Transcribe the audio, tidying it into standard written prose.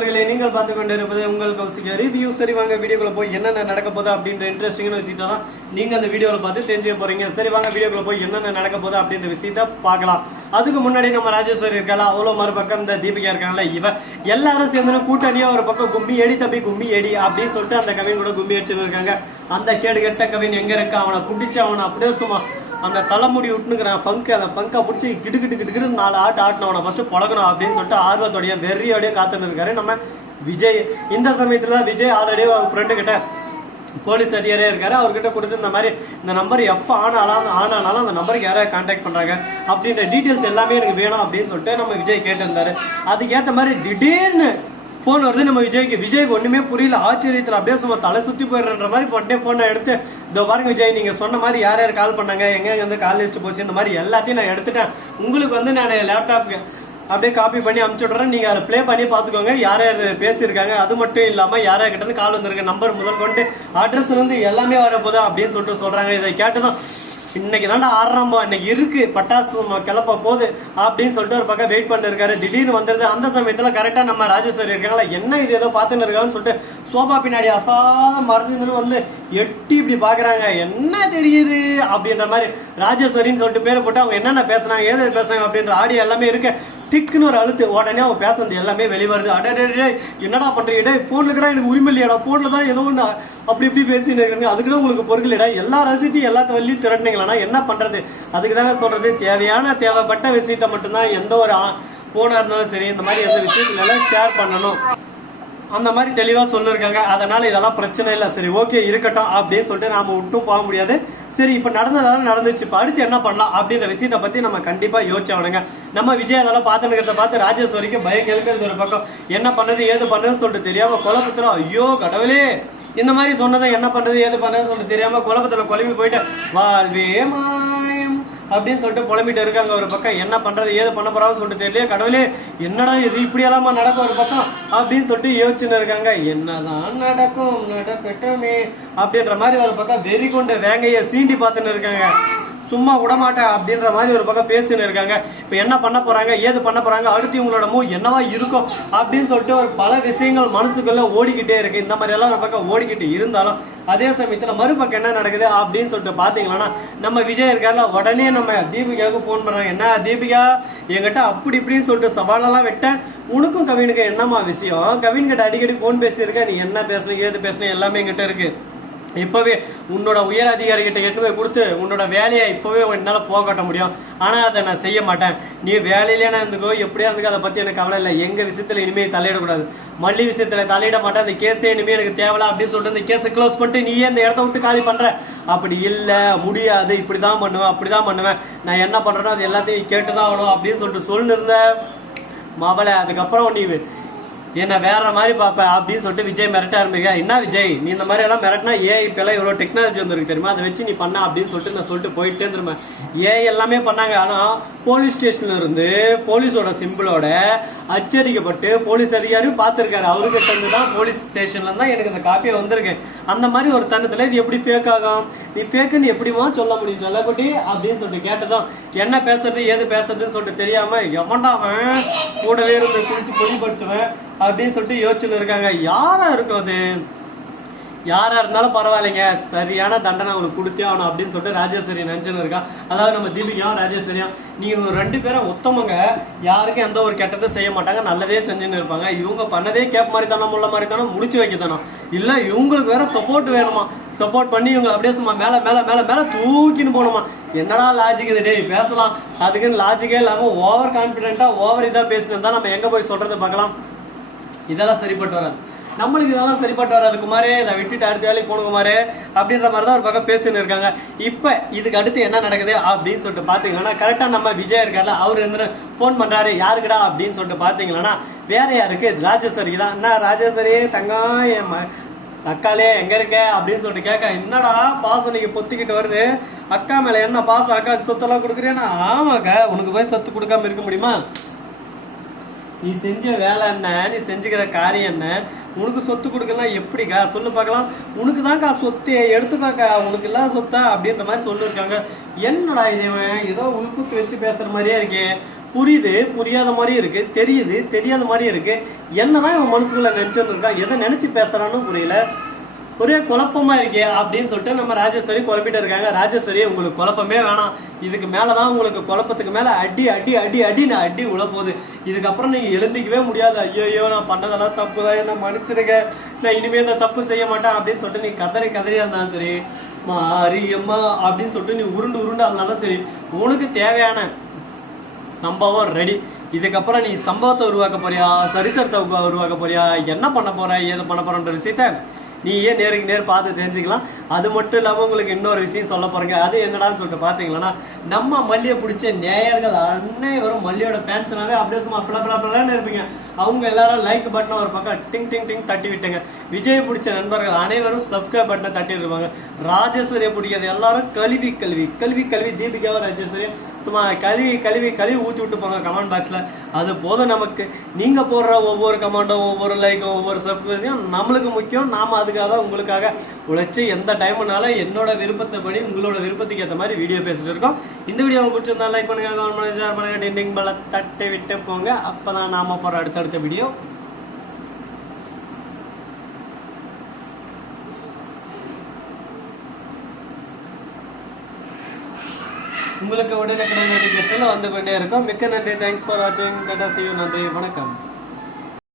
நண்பர்களே, நீங்கள் பார்த்து கொண்டிருப்பது உங்கள் கௌசிக ரிவ்யூ. சரி வாங்க வீடியோக்குள்ள போய் என்னென்ன நடக்க போகுது அப்படின்ற இன்ட்ரெஸ்டிங்கான விஷயத்தை தான் நீங்க அந்த வீடியோல பார்த்து தெரிஞ்சுக்க போறீங்க. சரி வாங்க வீடியோக்குள்ள போய் என்னென்ன நடக்க போகுது அப்படின்ற விஷயத்த பார்க்கலாம். அதுக்கு முன்னாடி நம்ம ராஜேஸ்வரி இருக்கால, அவ்வளோ மறுபக்கம் இந்த தீபிகா இருக்காங்களா, இவ எல்லாரும் சேர்ந்து கூட்டணியா ஒரு பக்கம் கும்பி எடி தப்பி கும்பி எடி அப்படின்னு சொல்லிட்டு அந்த கவின் கூட கும்பி அடிச்சுட்டு இருக்காங்க. அந்த கேடு கெட்ட கவின் எங்க இருக்க, அவனை பிடிச்சு அவனை அப்படியே சும்மா அந்த தலைமுடி விட்டுனுக்குறான் ஃபங்க், அந்த ஃபங்கை பிடிச்சி கிடுக்கிட்டு 4 ஆட்டு ஆட்டினவனை ஃபர்ஸ்ட் பழகணும் அப்படின்னு சொல்லிட்டு ஆர்வத்தோடைய வெறியோடய காத்துன்னு இருக்காரு நம்ம விஜய். இந்த சமயத்துல தான் விஜய் ஆல்ரெடி ஒரு ஃப்ரெண்டு கிட்ட போலீஸ் அதிகாரியா இருக்காரு, அவர்கிட்ட கொடுத்து இந்த மாதிரி இந்த நம்பர் எப்போ ஆனாலும் அந்த நம்பருக்கு யாராவது கான்டாக்ட் பண்றாங்க அப்படின்ற டீட்டெயில்ஸ் எல்லாமே எனக்கு வேணும் அப்படின்னு சொல்லிட்டு நம்ம விஜய் கேட்டிருந்தாரு. அதுக்கேற்ற மாதிரி திடீர்னு போன் வருது நம்ம விஜய்க்கு ஒண்ணுமே புரியல, ஆச்சரியத்துல அப்படியே சும்மா தலை சுத்தி போயிடுற மாதிரி உடனே போனை எடுத்து, இதோ பாருங்க விஜய், நீங்க சொன்ன மாதிரி யார் யார் கால் பண்ணாங்க, எங்க வந்து கால் லிஸ்ட் போச்சு, இந்த மாதிரி எல்லாத்தையும் நான் எடுத்துட்டேன், உங்களுக்கு வந்து நான் லேப்டாப் அப்படியே காப்பி பண்ணி அனுப்பிச்சு விடுறேன், நீங்க அதை பிளே பண்ணி பாத்துக்கோங்க, யார் யார் பேசியிருக்காங்க, அது மட்டும் இல்லாம யார் யார்கிட்ட இருந்து கால் வந்திருக்கு, நம்பர் முதல் கொண்டு அட்ரஸ் வந்து எல்லாமே வரப்போகுது அப்படின்னு சொல்லிட்டு சொல்றாங்க. இதை கேட்டுதான் இன்னைக்கு தாண்டா ஆரம்பம், இன்னைக்கு இருக்கு பட்டாசு கிளப்ப போகுது அப்படின்னு சொல்லிட்டு ஒரு பக்கம் வெயிட் பண்ணி இருக்காரு. திடீர்னு வந்துருது. அந்த சமயத்துல கரெக்டா நம்ம ராஜேஸ்வரி இருக்காங்களா, என்ன இது ஏதோ பார்த்துன்னு இருக்கான்னு சொல்லிட்டு சோபா பின்னாடி அசாத மறந்துன்னு வந்து எட்டி இப்படி பாக்குறாங்க, என்ன தெரியுது அப்படின்ற மாதிரி ராஜேஸ்வரின்னு சொல்லிட்டு பேரை போட்டு அவங்க என்னென்ன பேசுறாங்க ஏதாவது பேசுறாங்க அப்படின்ற ஆடியோ எல்லாமே இருக்கு. டிக்குன்னு ஒரு அழுத்து, உடனே அவங்க பேசுறது எல்லாமே வெளிவருது. அடே என்னடா பண்றீங்க, போன்ல கூட எனக்கு உரிமை இல்லையாடா, போன்ல தான் ஏதோ ஒன்று அப்படி இப்படி பேசிட்டு இருக்காங்க, அதுக்குதான் உங்களுக்கு பொருள் இல்லடா, எல்லா ரசித்தையும் எல்லாத்த வழியும் திரட்டினீங்களா, என்ன பண்றது, அதுக்கு தானே சொல்றது, தேவைப்பட்ட விஷயத்த மட்டும்தான் எந்த ஒரு போனா இருந்தாலும் சரி இந்த மாதிரி எந்த விஷயத்துல எல்லாம் ஷேர் பண்ணணும் அந்த மாதிரி தெளிவா சொல்லிருக்காங்க. அதனால இதெல்லாம் பிரச்சனை இல்லை, சரி ஓகே இருக்கட்டும் அப்படின்னு சொல்லிட்டு நாம விட்டும் போக முடியாது. சரி இப்ப நடந்ததெல்லாம் நடந்துச்சு, இப்ப அடுத்து என்ன பண்ணலாம் அப்படின்ற விஷயத்த பத்தி நம்ம கண்டிப்பா யோசிச்சவனுங்க. நம்ம விஜய் அதெல்லாம் பார்த்துக்கிறத பார்த்து ராஜேஸ்வரிக்கு பயம் கேள்வி ஒரு பக்கம், என்ன பண்றது ஏது பண்றதுன்னு சொல்லிட்டு தெரியாம குழப்பத்துல, ஐயோ கடவுளே இந்த மாதிரி சொன்னதை என்ன பண்றது ஏது பண்றதுன்னு சொல்லிட்டு தெரியாம குழப்பத்துல குழம்பி போயிட்டு வாழ்வே மாயம் அப்படின்னு சொல்லிட்டு புலம்பிட்டு இருக்காங்க ஒரு பக்கம். என்ன பண்றது ஏது பண்ண போறான்னு சொல்லிட்டு தெரியல, கடவுளே என்னடா இது இப்படி எல்லாமா நடக்கும் ஒரு பக்கம் அப்படின்னு சொல்லிட்டு யோசிச்சுன்னு இருக்காங்க. என்னதான் நடக்கட்டுமே அப்படின்ற மாதிரி ஒரு பக்கம் வெறி கொண்ட வேங்கைய சீண்டி பார்த்துன்னு இருக்காங்க. சும்மா விடமாட்டேன் அப்படின்ற மாதிரி ஒரு பக்கம் பேசின்னு இருக்காங்க. இப்ப என்ன பண்ண போறாங்க ஏது பண்ண போறாங்க, அடுத்து இவங்களோட மூவ் என்னவா இருக்கும் அப்படின்னு சொல்லிட்டு ஒரு பல விஷயங்கள் மனசுக்குள்ள ஓடிக்கிட்டே இருக்கு. இந்த மாதிரி எல்லாம் ஒரு பக்கம் ஓடிக்கிட்டு இருந்தாலும் அதே சமயத்துல மறுபக்கம் என்ன நடக்குது அப்படின்னு சொல்லிட்டு பாத்தீங்கன்னா நம்ம விஜய் இருக்காருல, உடனே நம்ம தீபிகாவுக்கு போன் பண்றாங்க. என்ன தீபிகா, என்கிட்ட அப்படி இப்படின்னு சொல்லிட்டு சவாலெல்லாம் விட்ட, உனக்கும் கவினுக்கு என்னமா விஷயம், கவின் கிட்ட அடிக்கடி போன் பேசியிருக்க, நீ என்ன பேசணும் ஏது பேசணும் எல்லாமே என்கிட்ட இருக்கு, இப்பவே உன்னோட உயர் அதிகாரி கிட்ட எட்டு போய் கொடுத்து உன்னோட வேலையை இப்பவே என்னால போக கட்ட முடியும், ஆனா அதை நான் செய்ய மாட்டேன், நீ வேலையிலே நான் இருந்துக்கோ எப்படியா இருந்துக்கோ, அதை பத்தி எனக்கு கவலை இல்லை, எங்க விஷயத்துல இனிமே தலையிடக்கூடாது, மல்லி விஷயத்துல தலையிட மாட்டேன், அந்த கேஸே இனிமே எனக்கு தேவையில்ல அப்படின்னு சொல்லிட்டு அந்த கேஸை க்ளோஸ் பண்ணிட்டு நீயே அந்த இடத்த விட்டு காலி பண்ற, அப்படி இல்ல முடியாது, இப்படிதான் பண்ணுவேன் அப்படிதான் பண்ணுவேன், நான் என்ன பண்றேனோ அது எல்லாத்தையும் கேட்டுதான் ஆகணும் அப்படின்னு சொல்லிட்டு சொல்லு இருந்த மவளை. அதுக்கப்புறம் நீ என்ன வேற மாதிரி பாப்ப அப்படின்னு சொல்லிட்டு விஜய் மிரட்ட ஆரம்பிக்க. என்ன விஜய் நீ இந்த மாதிரி எல்லாம் மிரட்டினா இப்ப எல்லாம் இவ்வளவு டெக்னாலஜி வந்துருக்கு தெரியுமா, அதை வச்சு நீ பண்ண அப்படின்னு சொல்லிட்டு நான் சொல்லிட்டு போயிட்டே இருந்தேன். எல்லாமே பண்ணாங்க, ஆனா போலீஸ் ஸ்டேஷன்ல இருந்து போலீஸோட சிம்பிளோட அச்சரிக்கப்பட்டு போலீஸ் அதிகாரியும் பார்த்திருக்காரு, அவர்கிட்ட இருந்து தான் போலீஸ் ஸ்டேஷன்ல தான் எனக்கு இந்த காப்பியை வந்திருக்கு. அந்த மாதிரி ஒரு தருணத்துல இது எப்படி ஃபேக் ஆகும், நீ ஃபேக்குன்னு எப்படிமா சொல்ல முடியும் நல்லக்குட்டி அப்படின்னு சொல்லிட்டு கேட்டதும் என்ன பேசுறது ஏது பேசுறதுன்னு சொல்லிட்டு தெரியாம எவன்டாவன் கூடவே இருந்து குளிச்சு பொடி படிச்சவன் அப்படின்னு சொல்லிட்டு யோசிச்சுன்னு இருக்காங்க. யாரா இருக்கும் அது, யாரா இருந்தாலும் பரவாயில்லைங்க, சரியான தண்டனை அவனுக்கு கொடுத்தே ஆகணும் அப்படின்னு சொல்லிட்டு ராஜேஸ்வரி நினைச்சுன்னு இருக்கா. அதாவது நம்ம தீபிகாவும் ராஜேஸ்வரியும் நீங்க 2 பேரும் உத்தமங்க, யாருக்கும் எந்த ஒரு கெட்டதும் செய்ய மாட்டாங்க, நல்லதே செஞ்சுன்னு இருப்பாங்க. இவங்க பண்ணதே கேப் மாதிரி தானே முள்ள மாதிரி தானே முடிச்சு வைக்கத்தானோ, இல்ல இவங்களுக்கு வேற சப்போர்ட் வேணுமா, சப்போர்ட் பண்ணி இவங்க அப்படியே சும்மா மேல மேல மேல மேல தூக்கின்னு போகணுமா. என்னடா லாஜிக் இது, டேய் பேசலாம், அதுக்குன்னு லாஜிக்கே இல்லாம ஓவர் கான்பிடென்டா ஓவர் இதா பேசினா நம்ம எங்க போய் சொல்றதை பார்க்கலாம். இதெல்லாம் சரிப்பட்டு வராது, நம்மளுக்கு இதெல்லாம் சரிப்பட்டு வராது குமாரே, இதை விட்டுட்டு அடுத்த வேலைக்கு போன குமாரே அப்படின்ற மாதிரி தான் ஒரு பக்கம் பேசின்னு இருக்காங்க. இப்ப இதுக்கு அடுத்து என்ன நடக்குது அப்படின்னு சொல்லிட்டு பாத்தீங்கன்னா கரெக்டா நம்ம விஜய் இருக்காருல, அவரு இருந்து போன் பண்றாரு, யாருக்குடா அப்படின்னு சொல்லிட்டு பாத்தீங்கன்னா வேற யாருக்கு, ராஜேஸ்வரிக்கு தான். என்ன ராஜேஸ்வரி தங்கம் என் தக்காளே எங்க இருக்க அப்படின்னு சொல்லிட்டு கேட்க, என்னடா பாசம் நீங்க பொத்திக்கிட்டு வருது, அக்கா மேல என்ன பாசம், அக்கா சொத்தெல்லாம் கொடுக்குறேன்னா, ஆமாக்கா உனக்கு போய் சொத்து கொடுக்காம இருக்க முடியுமா, நீ செஞ்ச வேலை என்ன, நீ செஞ்சுக்கிற காரியம் என்ன, உனக்கு சொத்து கொடுக்கலாம் எப்படிக்கா சொல்லு பார்க்கலாம், உனக்கு தான்க்கா சொத்து எடுத்துக்காக்கா, உனக்கு இல்லாத சொத்தா அப்படின்ற மாதிரி சொல்லிருக்காங்க. என்னடா இதுவன் ஏதோ உள்குத்து வச்சு பேசுற மாதிரியே இருக்கே, புரியுது, புரியாத மாதிரி இருக்கு, தெரியுது, தெரியாத மாதிரி இருக்கு. என்னதான் இவன் மனசுக்குள்ள நினைச்சுன்னு இருக்கான், எதை நினைச்சு பேசுறான்னு புரியல, ஒரே குழப்பமா இருக்கே அப்படின்னு சொல்லிட்டு நம்ம ராஜேஸ்வரி குழப்பிட்டு இருக்காங்க. ராஜேஸ்வரி, உங்களுக்கு குழப்பமே வேணாம், இதுக்கு மேலதான் உங்களுக்கு குழப்பத்துக்கு மேல அடி அடி அடி அடி நான் அடி உள்ள போகுது. இதுக்கப்புறம் நீங்க எழுந்திக்கவே முடியாது. ஐயோ நான் பண்ணதெல்லாம் தப்பு தான், என்ன மன்னிச்சிருங்க, நான் இனிமே இந்த தப்பு செய்ய மாட்டேன் அப்படின்னு சொல்லிட்டு நீ கதறி கதறியா இருந்தாலும் சரி, மாரியம்மா அப்படின்னு சொல்லிட்டு நீ உருண்டு உருண்டு அதனால சரி, உனக்கு தேவையான சம்பவம் ரெடி. இதுக்கப்புறம் நீ சம்பவத்தை உருவாக்க போறியா, சரித்திரத்தை உருவாக்க போறியா, என்ன பண்ண போற, ஏது பண்ண போறன்ற விஷயத்த நீ ஏன் நேருக்கு நேர் பார்த்து தெரிஞ்சுக்கலாம். அது மட்டும் இல்லாம உங்களுக்கு இன்னொரு விஷயம் சொல்ல போறீங்க. அது என்னடான்னு சொல்லிட்டு பாத்தீங்கன்னா, நம்ம மல்லியை பிடிச்ச நேயர்கள் அனைவரும் மல்லியோட ஃபேன்ஸ்னாவே அப்படியே சும்மா பிளப்பிளப்பிளன்னு இருப்பீங்க. அவங்க எல்லாரும் லைக் பட்டனை ஒரு பக்கம் டிங் டிங் டிங் தட்டி விட்டுங்க. விஜய் பிடிச்ச நண்பர்கள் அனைவரும் சப்ஸ்கிரைப் பட்டனை தட்டி இருப்பாங்க. ராஜேஸ்வரியை பிடிக்காது எல்லாரும் கல்வி கல்வி கல்வி கல்வி தீபிகாவும் ராஜேஸ்வரியும் சும்மா கல்வி கல்வி கல்வி ஊற்றி விட்டு போங்க கமெண்ட் பாக்ஸ்ல. அது போதும் நமக்கு. நீங்க போடுற ஒவ்வொரு கமெண்டும், ஒவ்வொரு லைக்கும், ஒவ்வொரு சப்ஸ்கிரைபும் நம்மளுக்கு முக்கியம். நாம அதுக்காக உங்களுக்காக உழைச்சு எந்த டைம்னால என்னோட விருப்பத்தை படி உங்களோட விருப்பத்துக்கு ஏற்ற மாதிரி வீடியோ பேசிட்டு இருக்கோம். இந்த வீடியோ பிடிச்சிருந்தா லைக் பண்ணுங்க, கமெண்ட் பண்ணுங்க, ஷேர் பண்ணுங்க, டிண்டிங் பெல்ல தட்டி விட்டு போங்க. அப்பதான் நாம போற அடுத்தடுத்த வீடியோ உங்களுக்கு உடனே நோட்டிபிகேஷன்ல வந்து கொண்டே இருக்கும். மிக்க நன்றி. தேங்க்ஸ் ஃபார் வாட்சிங். Tata, see you. நன்றி, வணக்கம்.